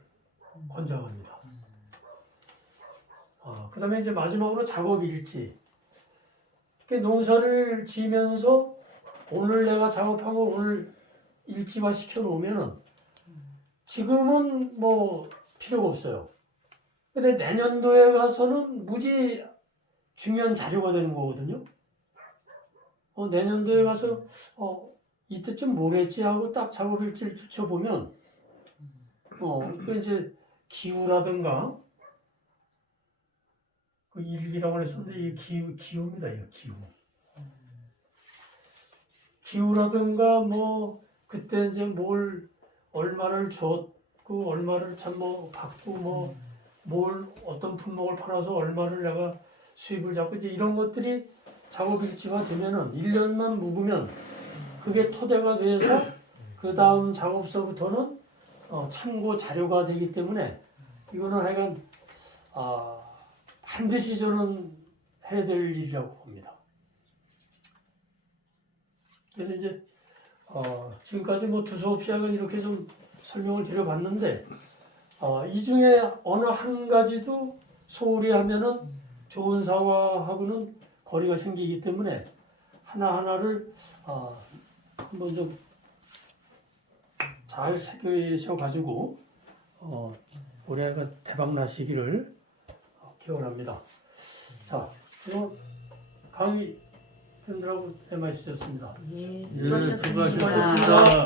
권장합니다. 그 다음에 이제 마지막으로 작업 일지. 농사를 지면서 오늘 내가 작업한 거 오늘 일지화 시켜 놓으면은 지금은 뭐 필요가 없어요. 근데 내년도에 가서는 무지 중요한 자료가 되는 거거든요. 내년도에 가서 이때쯤 뭘 했지 하고 딱 작업 일지를 붙여보면 그 이제 기후라든가 그 일기라고 했었는데 이게 기후입니다. 이거 기후. 기후라든가 뭐 그때 이제 뭘 얼마를 줬고 얼마를 참 뭐 받고 뭐 뭘 어떤 품목을 팔아서 얼마를 내가 수입을 잡고 이제 이런 것들이 작업 일지가 되면은 1년만 묵으면 그게 토대가 돼서 그 다음 작업서부터는 참고 자료가 되기 때문에 이거는 하여간 반드시 저는 해야 될 일이라고 봅니다. 그래서 이제 지금까지 뭐 두서없이 하건 이렇게 좀 설명을 드려봤는데 이 중에 어느 한 가지도 소홀히 하면은 좋은 사과하고는 거리가 생기기 때문에 하나하나를 한번 좀 잘 새기셔가지고 올해가 대박 나시기를 기원합니다. 자, 그럼 강의 듣느라고 MIC였습니다. 예, 수고하셨습니다.